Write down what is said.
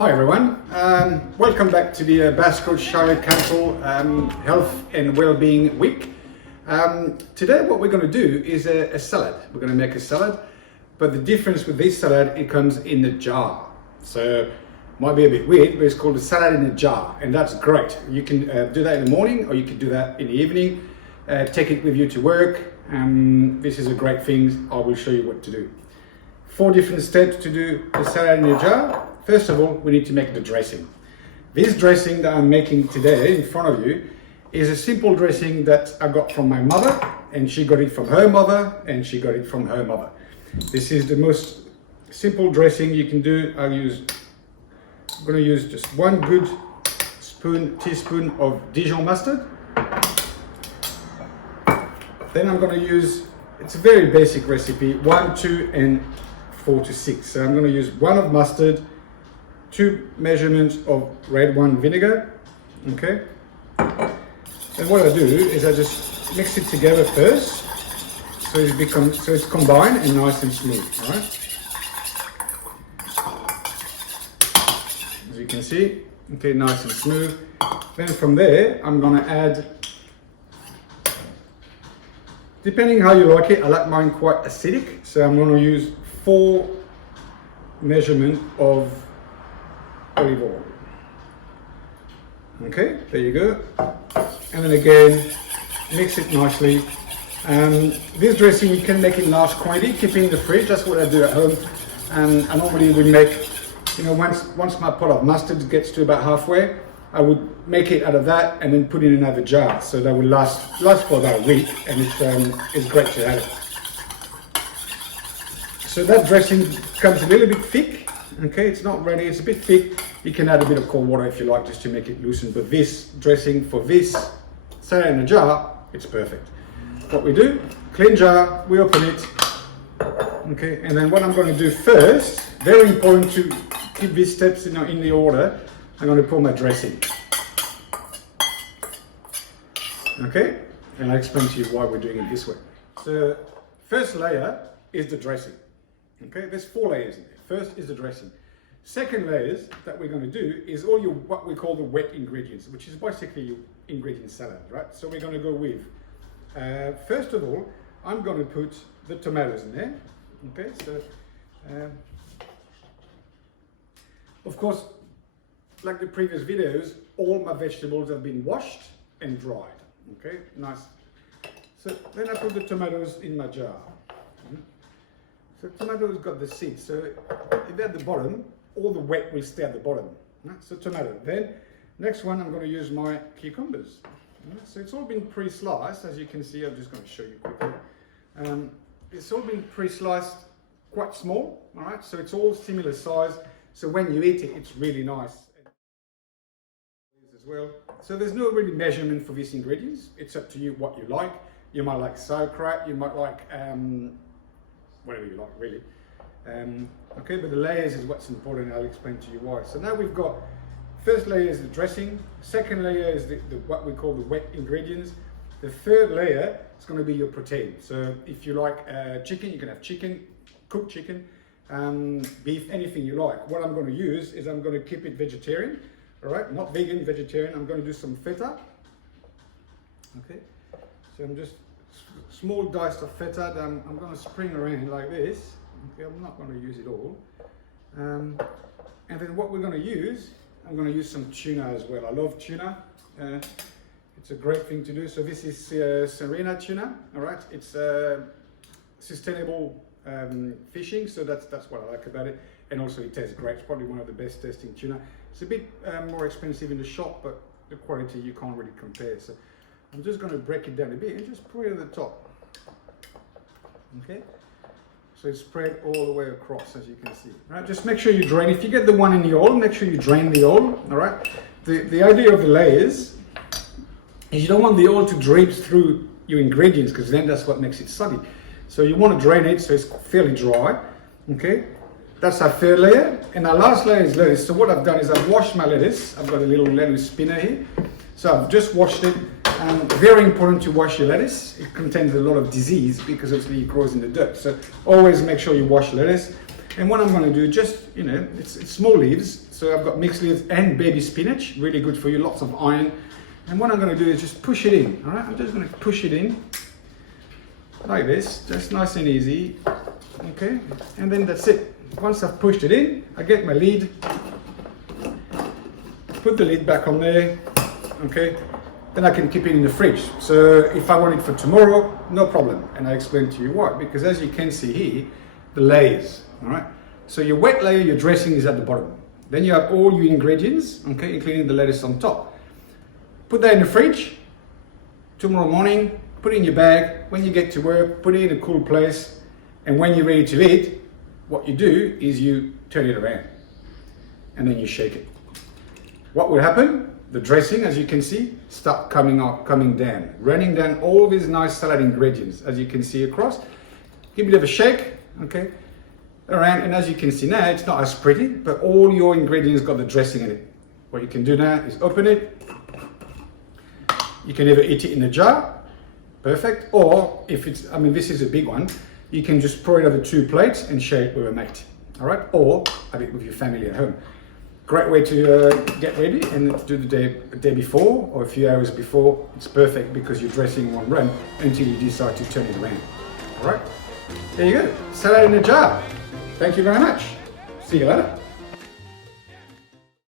Hi everyone, welcome back to the Basque Shire Council Health and Wellbeing Week. Today what we're going to do is a salad. We're going to make a salad, but the difference with this salad, it comes in a jar. So might be a bit weird, but it's called a salad in a jar, and that's great. You can do that in the morning, or you can do that in the evening. Take it with you to work. This is a great thing. I will show you what to do. 4 different steps to do the salad in a jar. First of all, we need to make the dressing. This dressing that I'm making today in front of you is a simple dressing that I got from my mother, and she got it from her mother, and she got it from her mother. This is the most simple dressing you can do. I'm going to use just 1 good teaspoon of Dijon mustard. Then I'm going to use, it's a very basic recipe, 1, 2, and 4 to 6. So I'm going to use 1 of mustard, 2 measurements of red wine vinegar, okay? And what I do is I just mix it together first, so it's combined and nice and smooth, all right? As you can see, okay, nice and smooth. Then from there, I'm gonna add, depending how you like it, I like mine quite acidic, so I'm gonna use 4 measurements of olive oil. Okay, there you go. And then again, mix it nicely. This dressing, you can make in large quantity, keep it in the fridge. That's what I do at home. And I normally would make, once my pot of mustard gets to about halfway, I would make it out of that and then put it in another jar. So that will last for about a week, and it's great to have it. So that dressing comes a little bit thick. Okay, it's not ready, it's a bit thick. You can add a bit of cold water if you like, just to make it loosen. But this dressing for this salad in a jar, it's perfect. What we do, clean jar, we open it. Okay, and then what I'm going to do first, very important to keep these steps in the order, I'm going to pour my dressing. Okay, and I'll explain to you why we're doing it this way. So, first layer is the dressing. Okay, there's 4 layers in there. First is the dressing. Second layers that we're going to do is all your what we call the wet ingredients, which is basically your ingredient salad, right? So we're going to go with, first of all, I'm going to put the tomatoes in there. Okay, so of course, like the previous videos, all my vegetables have been washed and dried. Okay, nice. So then I put the tomatoes in my jar. So tomatoes got the seeds, so if they're at the bottom, all the wet will stay at the bottom. So tomato. Then next one, I'm going to use my cucumbers. So it's all been pre-sliced, as you can see. I'm just going to show you quickly. It's all been pre-sliced, quite small. All right, so it's all similar size. So when you eat it, it's really nice as well. So there's no really measurement for these ingredients. It's up to you what you like. You might like sauerkraut. You might like whatever you like, really. Okay, but the layers is what's important. I'll explain to you why. So now we've got, first layer is the dressing, second layer is the what we call the wet ingredients. The third layer is going to be your protein. So if you like chicken, you can have chicken, cooked chicken, beef, anything you like. What I'm going to use is I'm going to keep it vegetarian, all right, not vegan, vegetarian. I'm going to do some feta. Okay, so I'm just small dice of feta that I'm going to spring around like this. Okay, I'm not going to use it all. And then what we're going to use, I'm going to use some tuna as well. I love tuna. It's a great thing to do. So this is Serena tuna, all right? It's sustainable fishing, so that's what I like about it. And also it tastes great. It's probably one of the best tasting tuna. It's a bit more expensive in the shop, but the quality you can't really compare. So I'm just going to break it down a bit and just put it at the top. Okay, so it's spread all the way across, as you can see. Right, just make sure you drain. If you get the one in the oil, make sure you drain the oil. All right. The idea of the layers is you don't want the oil to drip through your ingredients, because then that's what makes it soggy. So you want to drain it so it's fairly dry. Okay, that's our third layer, and our last layer is lettuce. So what I've done is I've washed my lettuce. I've got a little lettuce spinner here, so I've just washed it. Very important to wash your lettuce. It contains a lot of disease because obviously it grows in the dirt. So always make sure you wash lettuce. And what I'm going to do, just, it's small leaves. So I've got mixed leaves and baby spinach, really good for you, lots of iron. And what I'm going to do is just push it in, all right? I'm just going to push it in like this, just nice and easy, okay? And then that's it. Once I've pushed it in, I get my lid, put the lid back on there, okay? Then I can keep it in the fridge. So if I want it for tomorrow, no problem. And I explain to you why. Because as you can see here, the layers, all right? So your wet layer, your dressing is at the bottom. Then you have all your ingredients, okay, including the lettuce on top. Put that in the fridge. Tomorrow morning, put it in your bag. When you get to work, put it in a cool place. And when you're ready to eat, what you do is you turn it around and then you shake it. What will happen? The dressing, as you can see, start coming up, coming down, running down all these nice salad ingredients, as you can see across. Give it a bit of a shake, okay, around, and as you can see now, it's not as pretty, but all your ingredients got the dressing in it. What you can do now is open it. You can either eat it in a jar, perfect, or if it's, this is a big one, you can just pour it over 2 plates and share it with a mate, all right? Or have it with your family at home. Great way to get ready and do the day before or a few hours before. It's perfect because your dressing won't run until you decide to turn it around, all right? There you go, salad in a jar. Thank you very much. See you later.